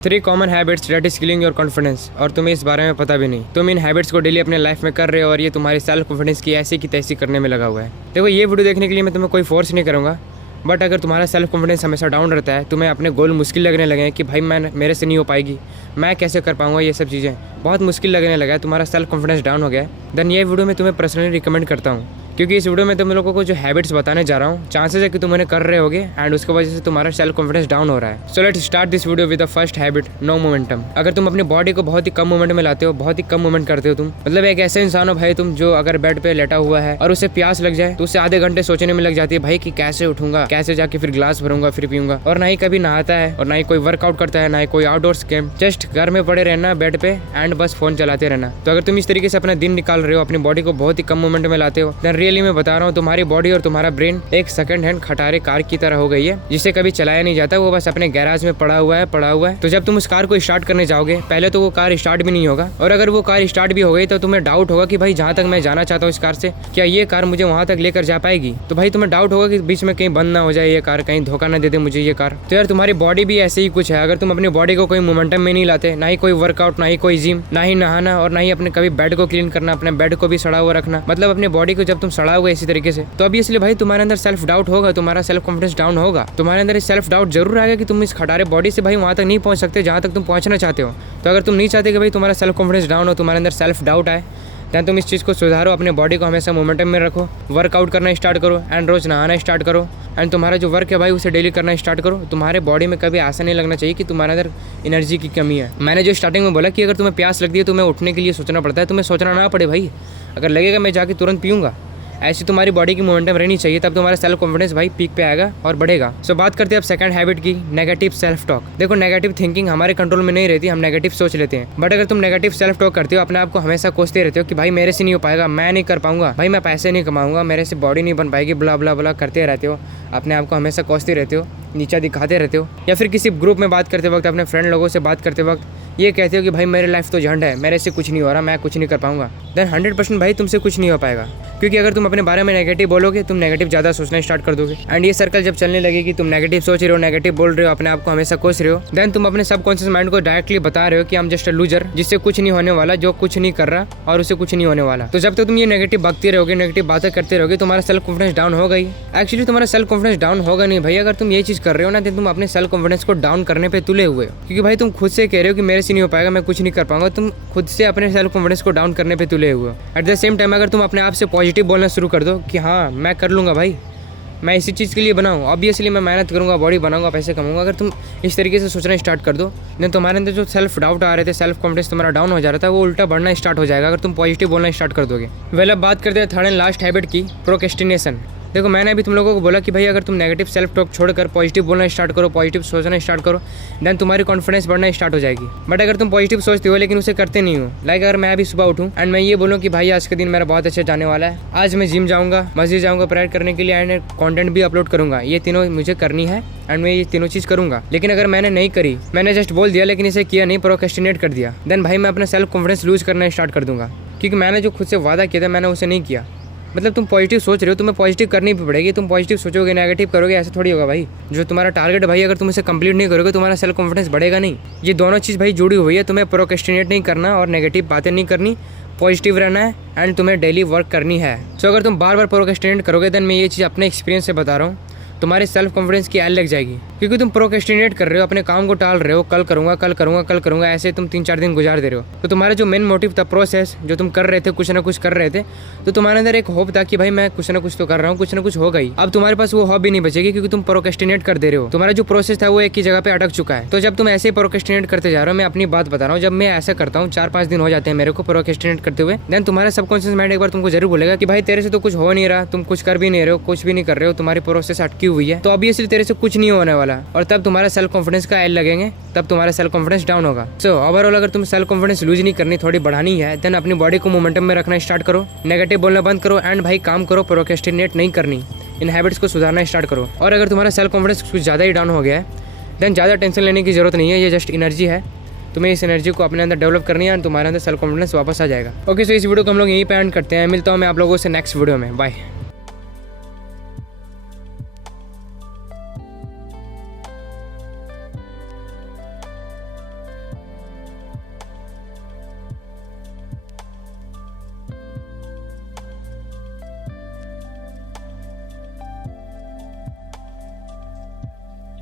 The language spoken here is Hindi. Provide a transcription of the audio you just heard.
3 common habits that is killing your confidence और तुम्हें इस बारे में पता भी नहीं। तुम इन हैबिट्स को डेली अपने लाइफ में कर रहे हो और ये तुम्हारी सेल्फ कॉन्फिडेंस की ऐसी की तैसी करने में लगा हुआ है। देखो, ये वीडियो देखने के लिए मैं तुम्हें कोई फोर्स नहीं करूँगा, बट अगर तुम्हारा सेल्फ कॉन्फिडेंस हमेशा डाउन रहता है, तुम्हें अपने गोल मुश्किल लगने लगे कि भाई मेरे से नहीं हो पाएगी, मैं कैसे कर पाऊँगा, ये सब चीज़ें बहुत मुश्किल लगने लगा है, तुम्हारा सेल्फ कॉन्फिडेंस डाउन हो गया है, देन ये वीडियो मैं तुम्हें पर्सनली रिकमेंड करता हूँ। क्योंकि इस वीडियो में तुम लोगों को जो हैबिट्स बताने जा रहा हूँ, चांसेस है कि तुम उन्हें कर रहे होगे एंड उसकी वजह से तुम्हारा सेल्फ कॉन्फिडेंस डाउन हो रहा है। So let's start this video with the first habit, no momentum. अगर तुम अपनी बॉडी को बहुत ही कम मोमेंट में लाते हो, बहुत ही कम मोमेंट करते हो, तुम मतलब एक ऐसे इंसान हो भाई तुम जो अगर बेड पे लेटा हुआ है और उसे प्यास लग जाए तो उसे आधे घंटे सोचने में लग जाती है भाई कि कैसे उठूंगा, कैसे जाके फिर ग्लास भरूंगा, फिर पीऊंगा, और ना ही कभी नहाता है और ना ही कोई वर्कआउट करता है, ना ही कोई आउटडोर्स गेम, जस्ट घर में पड़े रहना बेड पे एंड बस फोन चलाते रहना। तो अगर तुम इस तरीके से अपना दिन निकाल रहे हो, अपनी बॉडी को बहुत ही कम मोमेंट में लाते हो, देन रियली मैं बता रहा हूँ तुम्हारी बॉडी और तुम्हारा ब्रेन एक सेकंड हैंड खटारे कार की तरह हो गई है, जिसे कभी चलाया नहीं जाता, वो बस अपने गैराज में पड़ा हुआ है। तो जब तुम उस कार को स्टार्ट करने जाओगे, पहले तो वो कार स्टार्ट भी नहीं होगा, और अगर वो कार स्टार्ट भी हो गई तो तुम्हें डाउट होगा कि भाई जहाँ तक मैं जाना चाहता हूँ इस कार से, क्या ये कार मुझे वहाँ तक लेकर जा पाएगी। तो भाई तुम्हें डाउट होगा कि बीच में कहीं बंद ना हो जाए ये कार, कहीं धोखा ना दे दे मुझे ये कार। तो यार तुम्हारी बॉडी भी ऐसे ही कुछ है। अगर तुम अपनी बॉडी को कोई मोमेंटम में नहीं लाते, ना ही कोई वर्कआउट, ना ही कोई जिम, ना ही नहाना, और ना ही अपने कभी बेड को क्लीन करना, अपने बेड को भी सड़ा हुआ रखना, मतलब अपनी बॉडी को जब तुम सड़ाओगे इसी तरीके से, तो ऑब्वियसली भाई तुम्हारे अंदर सेल्फ डाउट होगा, तुम्हारा सेल्फ कॉन्फिडेंस डाउन होगा, तुम्हारे अंदर सेल्फ डाउट जरूर आएगा कि तुम इस खटारे बॉडी से भाई वहां तक नहीं पहुंच सकते जहां तक तुम पहुंचना चाहते हो। तो अगर तुम नहीं चाहते कि भाई तुम्हारा सेल्फ कॉन्फिडेंस डाउन हो, तुम्हारे अंदर सेल्फ डाउट आए, दैन तुम इस चीज़ को सुधारो, अपने बॉडी को हमेशा मोमेंटम में रखो, वर्कआउट करना स्टार्ट करो एंड रोज नहाना स्टार्ट करो, एंड तुम्हारा जो वर्क है भाई उसे डेली करना स्टार्ट करो। तुम्हारे बॉडी में कभी ऐसा नहीं लगना चाहिए कि तुम्हारे अंदर एनर्जी की कमी है। मैंने जो स्टार्टिंग में बोला कि अगर तुम्हें प्यास लगती है तुम्हें उठने के लिए सोचना पड़ता है, तुम्हें सोचना ना पड़े भाई, अगर लगेगा मैं जाके तुरंत पीऊँगा, ऐसी तुम्हारी बॉडी की मोमेंटम रहनी चाहिए, तब तुम्हारा सेल्फ कॉन्फिडेंस भाई पीक पे आएगा और बढ़ेगा। सो बात करते हैं अब सेकंड हैबिट की, नेगेटिव सेल्फ टॉक। देखो, नेगेटिव थिंकिंग हमारे कंट्रोल में नहीं रहती, हम नेगेटिव सोच लेते हैं, बट अगर तुम नेगेटिव सेल्फ टॉक करते हो, अपने आप को हमेशा कोसते रहते हो कि भाई मेरे से नहीं हो पाएगा, मैं नहीं कर पाऊंगा, भाई मैं पैसे नहीं कमाऊंगा, मेरे से बॉडी नहीं बन पाएगी, ब्ला ब्ला ब्ला करते रहते हो, अपने आप को हमेशा कोसते रहते हो, नीचा दिखाते रहते हो, या फिर किसी ग्रुप में बात करते वक्त, अपने फ्रेंड लोगों से बात करते वक्त ये कहते हो कि भाई मेरी लाइफ तो झंड है, मेरे से कुछ नहीं हो रहा, मैं कुछ नहीं कर पाऊंगा, देन 100% भाई तुमसे कुछ नहीं हो पाएगा। क्योंकि अगर तुम अपने बारे में नेगेटिव बोलोगे, तुम नेगेटिव ज़्यादा सोचना स्टार्ट कर दोगे, एंड ये सर्कल जब चलने लगेगी, तुम नेगेटिव सोच रहे हो, नेगेटिव बोल रहे हो, अपने आप को हमेशा कोस रहे हो, देन तुम अपने सबकॉन्शियस माइंड को डायरेक्टली बता रहे हो कि हम जस्ट अ लूजर, जिससे कुछ नहीं होने वाला, जो कुछ नहीं कर रहा और उसे कुछ नहीं होने वाला। तो जब तक तुम ये नेगेटिव भागते रहोगे, नेगेटिव बातें करते रहोगे, तुम्हारा सेल्फ कॉन्फिडेंस डाउन होगा ही। एक्चुअली तुम्हारा सेल्फ कॉन्फिडेंस डाउन होगा नहीं भाई, अगर तुम ये चीज़ कर रहे हो ना, तो तुम अपने सेल्फ कॉन्फिडेंस को डाउन करने पे तुले हुए हो। क्योंकि भाई तुम खुद से कह रहे हो कि मेरे से नहीं हो पाएगा, मैं कुछ नहीं कर पाऊंगा, तुम खुद से अपने सेल्फ कॉन्फिडेंस को डाउन करने पे तुले हुए हो। एट द सेम टाइम अगर तुम अपने आप से पॉजिटिव बोलना शुरू कर दो कि हाँ मैं कर लूँगा भाई, मैं इसी चीज़ के लिए बनाऊँ, ऑब्वियसली मैं मेहनत करूँगा, बॉडी बनाऊँगा, पैसे कमाऊँगा, अगर तुम इस तरीके से सोचना स्टार्ट कर दो, देन तुम्हारे अंदर जो सेल्फ डाउट आ रहे थे, सेल्फ कॉन्फिडेंस तुम्हारा डाउन हो जा रहा था, वो उल्टा बढ़ना स्टार्ट हो जाएगा अगर तुम पॉजिटिव बोलना स्टार्ट कर दोगे। वेल, अब बात करते हैं थर्ड एंड लास्ट हैबिट की, प्रोक्रेस्टिनेशन। देखो, मैंने अभी तुम लोगों को बोला कि भाई अगर तुम नेगेटिव सेल्फ टॉक छोड़कर पॉजिटिव बोलना स्टार्ट करो, पॉजिटिव सोचना स्टार्ट करो, देन तुम्हारी कॉन्फिडेंस बढ़ना स्टार्ट हो जाएगी। बट अगर तुम पॉजिटिव सोचते हो लेकिन उसे करते नहीं हो, लाइक अगर मैं अभी सुबह उठूं एंड मैं ये बोलूँ कि भाई आज का दिन मेरा बहुत अच्छा जाने वाला है, आज मैं जिम जाऊँगा, मस्जिद जाऊँगा प्रेयर करने के लिए, एंड कॉन्टेंट भी अपलोड करूँगा, ये तीनों मुझे करनी है एंड मैं ये तीनों चीज़ करूँगा, लेकिन अगर मैंने नहीं करी, मैंने जस्ट बोल दिया लेकिन इसे किया नहीं, प्रोक्रेस्टिनेट कर दिया, देन भाई मैं अपना सेल्फ कॉन्फिडेंस लूज करना स्टार्ट कर दूँगा, क्योंकि मैंने जो खुद से वादा किया था मैंने उसे नहीं किया। मतलब तुम पॉजिटिव सोच रहे हो, तुम्हें पॉजिटिव करनी भी पड़ेगी, तुम पॉजिटिव सोचोगे नेगेटिव करोगे, ऐसा थोड़ी होगा भाई। जो तुम्हारा टारगेट भाई अगर तुम इसे कंप्लीट नहीं करोगे, तुम्हारा सेल्फ कॉन्फिडेंस बढ़ेगा नहीं। ये दोनों चीज़ भाई जुड़ी हुई है, तुम्हें प्रोक्रेस्टिनेट नहीं करना और नेगेटिव बातें नहीं करनी, पॉजिटिव रहना है एंड तुम्हें डेली वर्क करनी है। सो अगर तुम बार बार प्रोक्रेस्टिनेट करोगे, देन मैं ये चीज़ अपने एक्सपीरियंस से बता रहा हूँ, तुम्हारे सेल्फ कॉन्फिडेंस की एल लग जाएगी, क्योंकि तुम प्रोक्रेस्टिनेट कर रहे हो, अपने काम को टाल रहे हो, कल करूँगा कल करूँगा कल करूँगा, ऐसे तुम 3-4 दिन गुजार दे रहे हो। तो तुम्हारा जो मेन मोटिव था, प्रोसेस जो तुम कर रहे थे, कुछ ना कुछ कर रहे थे, तो तुम्हारे अंदर एक होप था कि भाई मैं कुछ ना कुछ तो कर रहा हूँ, कुछ ना कुछ होगा ही। अब तुम्हारे पास वो होप भी नहीं बचेगी क्योंकि तुम प्रोक्रेस्टिनेट कर दे रहे हो, तुम्हारा जो प्रोसेस था वो एक ही जगह पे अटक चुका है। तो जब तुम ऐसे ही प्रोक्रेस्टिनेट करते जा रहे हो, मैं अपनी बात बता रहा हूँ, जब मैं ऐसा करता हूँ 4-5 दिन हो जाते हैं मेरे को प्रोक्रेस्टिनेट करते हुए, देन तुम्हारा सबकॉन्शियस माइंड एक बार तुमको जरूर बोलेगा कि भाई तेरे से तो कुछ हो नहीं रहा, तुम कुछ कर भी नहीं रहे हो, कुछ भी नहीं कर रहे हो, तुम्हारी प्रोसेस अटकी हुई है, तो ऑब्वियसली तेरे से कुछ नहीं होने वाला, और तब तुम्हारा सेल्फ कॉन्फिडेंस का एल लगेंगे, तब तुम्हारा सेल्फ कॉन्फिडेंस डाउन होगा। सो ओवरऑल अगर तुम सेल्फ कॉन्फिडेंस लूज नहीं करनी, थोड़ी बढ़ानी है, देन अपनी बॉडी को मोमेंटम में रखना स्टार्ट करो, नेगेटिव बोलना बंद करो, एंड भाई काम करो, प्रोक्रेस्टिनेट नहीं करनी, इन हैबिट्स को सुधारना स्टार्ट करो। और अगर तुम्हारा सेल्फ कॉन्फिडेंस कुछ ज़्यादा ही डाउन हो गया है, देन ज़्यादा टेंशन लेने की जरूरत नहीं है, ये जस्ट एनर्जी है, तुम्हें इस एनर्जी को अपने अंदर डेवलप करनी है और तुम्हारे अंदर सेल्फ कॉन्फिडेंस वापस आ जाएगा। ओके, सो इस वीडियो को हम लोग यहीं पे एंड करते हैं, मिलता हूँ मैं आप लोगों से नेक्स्ट वीडियो में, बाय।